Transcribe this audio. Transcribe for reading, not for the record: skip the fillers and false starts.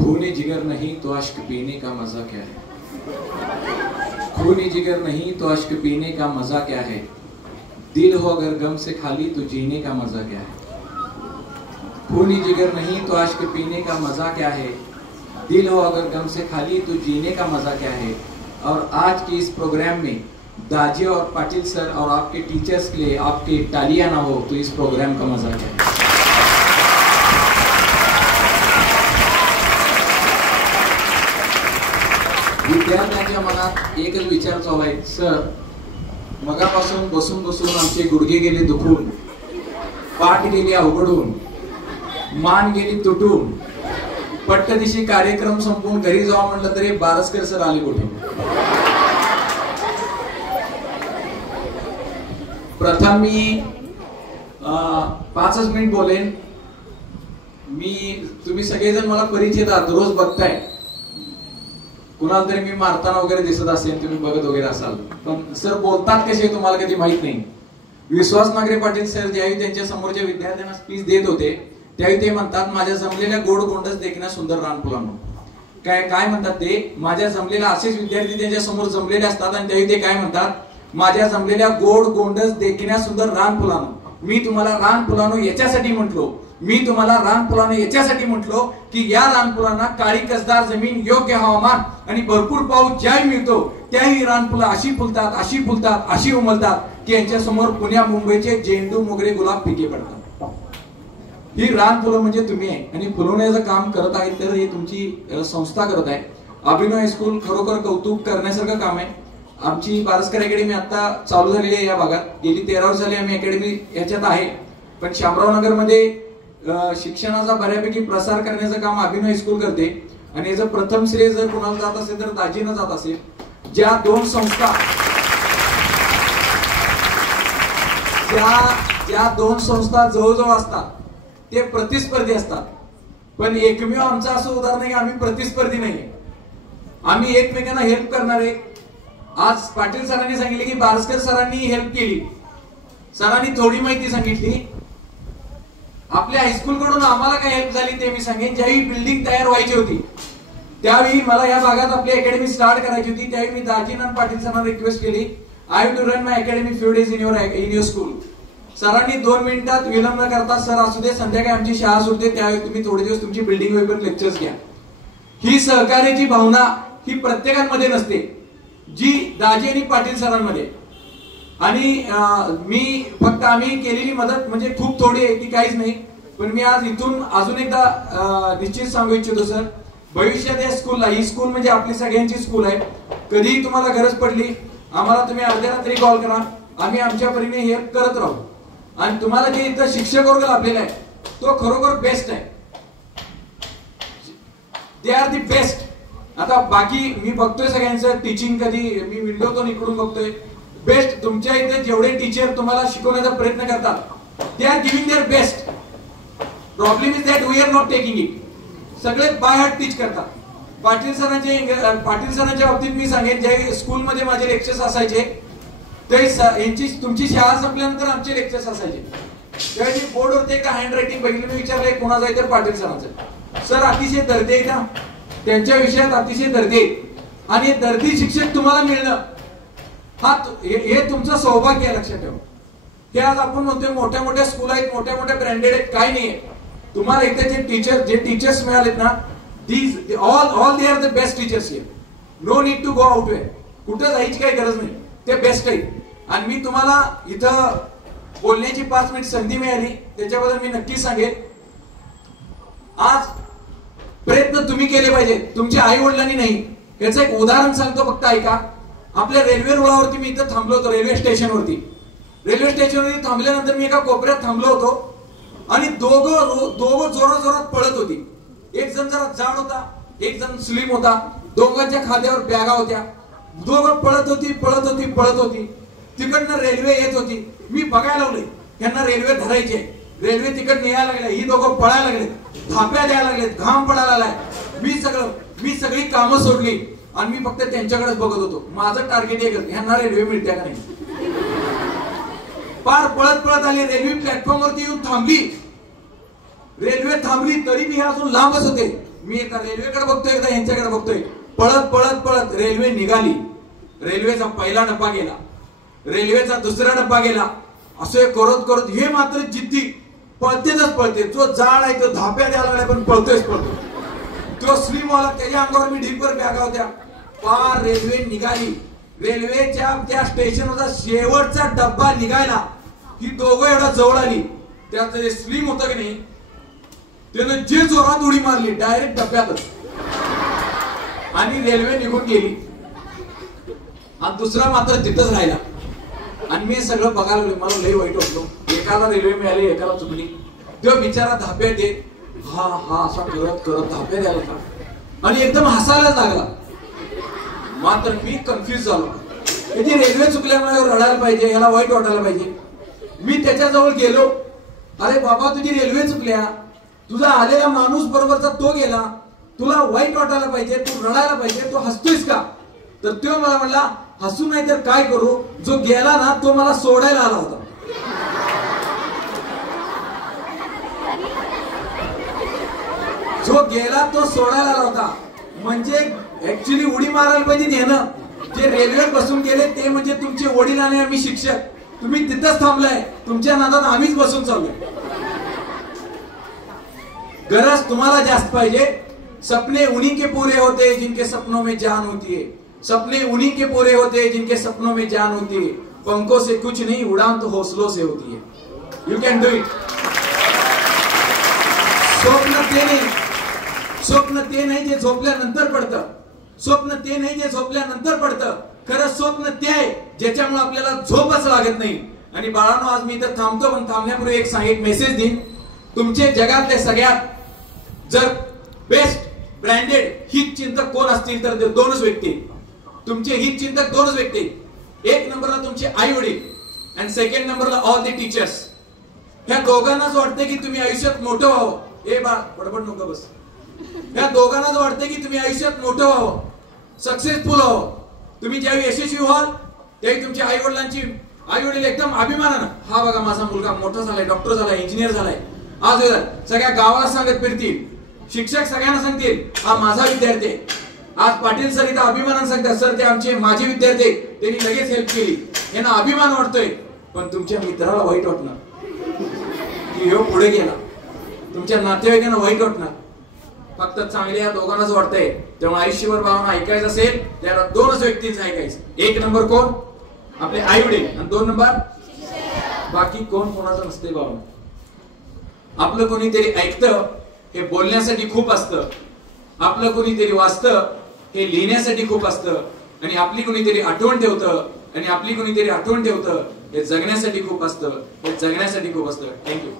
खूनी जिगर नहीं तो अश्क पीने का मजा क्या है। खूनी जिगर नहीं तो अश्क पीने का मजा क्या है। दिल हो अगर गम से खाली तो जीने का मजा क्या है। खूनी जिगर नहीं तो अश्क पीने का मजा क्या है। दिल हो अगर गम से खाली तो जीने का मजा क्या है। और आज के इस प्रोग्राम में दाजी और पाटिल सर और आपके टीचर्स के लिए आपकी तालियां ना हो तो इस प्रोग्राम का मजा क्या है। विद्यार्थ्यांच्या मनात एकच विचार चालू आहे, सर मगापासून बसून बसून आमचे गुडघे गेले दुखून, पाठ गेली अवघडून, मान गेली तुटून, पट्टदिशी कार्यक्रम संपवून घरी जावं म्हटलं तरी बारसकर सर आले कुठे। प्रथम मी 5 मिनिट बोलेन। तुम्ही सगळेजण मला परिचित आहात, रोज बघताय, कुणाला तरी मी मारताना वगैरे दिसत असेल, तुम्ही बघत वगैरे असाल, पण सर बोलतात कसे तुम्हाला कधी माहित नाही। विश्वास नागरे पाटील सर ज्यावेळी त्यांच्या समोरच्या विद्यार्थ्यांना स्पीच देत होते त्यावेळी ते म्हणतात, माझ्या जमलेल्या गोड गोंडस देखण्या सुंदर रानफुलांनो। काय म्हणतात ते, माझ्या जमलेल्या असेच विद्यार्थी त्यांच्या समोर जमलेले असतात आणि त्यावेळी ते काय म्हणतात, माझ्या जमलेल्या गोड गोंडस देखण्या सुंदर रानफुलांनो। मी तुम्हाला रानफुलांनो याच्यासाठी म्हटलो, मी तुम्हाला रानफुलांनो याच्यासाठी म्हटलो की या रानफुलांना काळी कसदार जमीन, योग्य हवामान आणि भरपूर पाऊस ज्यावेळी मिळतो त्यावेळी रानफुलं अशी फुलतात, अशी फुलतात, अशी उमलतात की यांच्या समोर पुण्या मुंबईचे झेंडू मोगरे गुलाब फिके पडतात। ही रानफुलं म्हणजे तुम्ही आहे आणि फुलवण्याचं काम करत आहे, तर हे तुमची संस्था करत आहे। अभिनव हायस्कूल खरोखर कौतुक करण्यासारखं काम आहे। आमची बारसकर अकॅडमी आता चालू झालेली आहे या भागात, गेली 13 वर्ष झाली आम्ही अकॅडमी याच्यात आहे, पण शामराव नगर मध्ये शिक्षणाचा बऱ्यापैकी प्रसार करण्याचं काम अभिनव हायस्कूल करते आणि याचं प्रथम श्रेय जर कोणाला जात असेल तर दाजीनं जात असेल। ज्या दोन संस्था जवळजवळ असतात ते प्रतिस्पर्धी असतात, पण एकमेव आमचं असं उदाहरण आहे की आम्ही प्रतिस्पर्धी नाही, आम्ही एकमेकांना हेल्प करणारे। आज पाटील सरांनी सांगितले की बारसकर सरांनी हेल्प केली, सरांनी थोडी माहिती सांगितली, आपल्या हायस्कूल कडून आम्हाला काय हेल्प झाली ते मी सांगेन। ज्यावेळी बिल्डिंग तयार व्हायची होती त्यावेळी मला या भागात आपली अकॅडमी स्टार्ट करायची होती, त्यावेळी मी दाजीनाथ पाटील सरांना रिक्वेस्ट केली, I have to run my academy few days in your school. सरांनी 2 मिनिटात विलंब न करता, सर असू दे संध्याकाळी आमची शाळा सुटते त्यावेळी तुम्ही थोडे दिवस तुमची बिल्डिंग होईपर्यंत लेक्चर्स घ्या। ही सहकार्याची भावना ही प्रत्येकामध्ये नसते, जी दाजी आणि पाटील सरांमध्ये। आणि मी फक्त आम्ही केलेली मदत म्हणजे खूप थोडी आहे, ती काहीच नाही, पण मी आज इथून अजून एकदा निश्चित सांगू इच्छितो, सर भविष्यात या स्कूलला, ही स्कूल म्हणजे आपली सगळ्यांची स्कूल आहे, कधीही तुम्हाला गरज पडली आम्हाला तुम्ही अर्ध्या रात्री कॉल करा, आम्ही आमच्या परीने हेल्प करत राहू। आणि तुम्हाला जे इथं शिक्षक वर्ग लाभलेला आहे तो खरोखर बेस्ट आहे, दे आर दी बेस्ट। आता बाकी मी बघतोय सगळ्यांचं टीचिंग, कधी मी विंडोतून इकडून बघतोय, बेस्ट तुमच्या इथे जेवढे टीचर तुम्हाला शिकवण्याचा प्रयत्न करतात they are giving their best. Problem is that we are not taking it. सगळे बाय हार्ट टीच करतात। पाटील सरांच्या बाबतीत मी सांगेन, ज्या स्कूलमध्ये माझे लेक्चर्स असायचे ते तुमची शाळा संपल्यानंतर आमचे लेक्चर्स असायचे, त्यावेळी बोर्डवरती एका हँड रायटिंग बघितलं, मी विचारलं कोणाचं आहे तर पाटील सरांचं। सर अतिशय दर्दी आहे ना, त्यांच्या विषयात अतिशय दर्दी आहे आणि दर्दी शिक्षक तुम्हाला मिळणं हे तुमचं सौभाग्य आहे, लक्षात ठेवा। हे आज आपण म्हणतोय मोठ्या मोठ्या स्कूल आहेत, मोठ्या मोठ्या ब्रँडेड आहेत, काही नाहीये। तुम्हाला इथे जे टीचर्स मिळालेत ना, these all they are the best teachers here, no need to go out way, कुठं जायची काही गरज नाही, ते बेस्ट आहेत। आणि मी तुम्हाला इथं बोलण्याची 5 मिनिट संधी मिळाली त्याच्याबद्दल मी नक्कीच सांगेन। आज प्रयत्न तुम्ही केले पाहिजे, तुमच्या आई वडिलांनी नाही। याचं एक उदाहरण सांगतो, फक्त ऐका। आपल्या रेल्वे रुळावरती मी इथं थांबलो होतो, रेल्वे स्टेशनवरती थांबल्यानंतर मी एका कोपऱ्यात थांबलो होतो आणि दोघं जोरात पळत होती। एक जण जरा जाड होता, एक जण स्लिम होता, दोघांच्या खांद्यावर बॅगा होत्या, दोघं पळत होती। तिकडनं रेल्वे येत होती, मी बघायला लागले यांना रेल्वे धरायची आहे, रेल्वे तिकड यायला लागल्या, ही दोघं पळायला लागले, थाप्या द्यायला लागलेत, घाम पडायला लागलाय। मी सगळी कामं सोडली आणि मी फक्त त्यांच्याकडेच बघत होतो। माझं टार्गेट एकच, यांना रेल्वे मिळते का नाही। पार पळत आली, रेल्वे प्लॅटफॉर्म वरती येऊन थांबली, रेल्वे थांबली तरी मी अजून लांबच होते. मी एकदा रेल्वेकडे बघतोय, एकदा यांच्याकडे बघतोय. पळत पळत पळत रेल्वे निघाली. रेल्वेचा पहिला डब्बा गेला, रेल्वेचा दुसरा डब्बा गेला. असे करत करत हे मात्र जिद्दी पळतेच पळते. जो जाळ आहे तो धाप्या द्यायला लागला पण पळतोयच पळतो. तो स्लिम वाला त्याच्या अंगावर मी ढीगभर बॅगा होत्या. पार रेल्वे निघाली. रेल्वेच्या त्या स्टेशनवरचा शेवटचा डब्बा निघायला ही दोघं एवढा जवळ आली. त्यात जे स्लिम होतं की नाही त्यानं जे जोरात उडी मारली डायरेक्ट डब्यातच आणि रेल्वे निघून गेली. आणि दुसरा मात्र तिथंच राहिला. आणि मी सगळं बघायला लागलो. मला लई वाईट वाटलो. एकाला रेल्वे मिळाली, एकाला चुकली. तो बिचारा धाप्या देत हा हा असा करत करत धाप्या द्यायला लागला आणि एकदम हसायला लागला. मात्र मी कन्फ्युज झालो. याची रेल्वे चुकल्यामुळे रडायला पाहिजे, याला वाईट वाटायला पाहिजे. मी त्याच्याजवळ गेलो. अरे बाबा तुझी रेल्वे चुकल्या, तुझा आलेला माणूस बरोबरचा तो गेला, तुला वाईट वाटायला पाहिजे, तू रडायला पाहिजे, तू हसतोयस का? तर तो मला म्हणला हसू नाही तर काय करू, जो गेला ना तो मला सोडायला आला होता. जो गेला तो सोडायला आला होता. म्हणजे ऍक्च्युली उडी मारायला पाहिजे नेहनं. जे रेल्वेत बसून गेले ते म्हणजे तुमचे वडील आणि आम्ही शिक्षक. तुम्ही तिथंच थांबलाय, तुमच्या नादात आम्हीच बसून चाललोय. गरज तुम्हाला जास्त पाहिजे. सपने उन्हीं के पूरे होते जिनके सपनों में जान होती है. सपने उन्हीं के पूरे होते जिनके सपनों में जान होती है. पंखों से कुछ नहीं, उड़ान तो हौसलों से होती है. You can do it. स्वप्न ते नाही जे झोपल्यानंतर पडतं. स्वप्न ते नाही जे झोपल्यानंतर पडतं. खरं स्वप्न ते आहे ज्याच्यामुळे आपल्याला झोपच लागत नाही. आणि बाळांनो आज मी इथं थांबतो, पण थांबण्यापूर्वी एक मेसेज देईन. तुमचे जगातले सगळ्यात जर बेस्ट ब्रँडेड हित चिंतक कोण असतील तर ते दोनच व्यक्ती. तुमचे हित चिंतक दोनच व्यक्ती. एक नंबरला तुमचे आई वडील आणि सेकंड नंबरला ऑल द टीचर्स. ह्या दोघांनाच वाटते की तुम्ही आयुष्यात मोठं व्हावं. ए बाळ बडबड नको बस. ह्या दोघांनाच वाटते की तुम्ही आयुष्यात मोठं व्हावं, सक्सेसफुल व्हावं. तुम्ही ज्यावेळी यशस्वी व्हाल त्यावेळी तुमच्या आई वडील एकदम अभिमानानं हा बघा माझा मुलगा मोठा झालाय, डॉक्टर झालाय, इंजिनियर झालाय. आज सगळ्या गावाला सांगत फिरतील. शिक्षक सगळ्यांना सांगतील हा माझा विद्यार्थी आहे. आज पाटील सर इथं अभिमानानं सांगतात सर ते आमचे माझे विद्यार्थी, त्यांनी लगेच हेल्प केली. यांना अभिमान वाटतोय. पण तुमच्या मित्राला वाईट वाटणार की ह्यो पुढे गेला. तुमच्या नातेवाईकांना वाईट वाटणार. फक्त चांगले या दोघांनाच वाटतंय. तेव्हा आयुष्यभर भावना ऐकायचं असेल त्याला दोनच व्यक्तींचं ऐकायचं. एक नंबर कोण? आपले आई वडील. आणि दोन नंबर बाकी कोण कोणाचं नसते भावना. आपलं कोणीतरी ऐकतं हे बोलण्यासाठी खूप असतं. आपलं कोणीतरी वाचतं हे लिहिण्यासाठी खूप असतं. आणि आपली कोणीतरी आठवण ठेवतं आणि आपली कोणीतरी आठवण ठेवतं हे जगण्यासाठी खूप असतं. हे जगण्यासाठी खूप असतं. थँक्यू.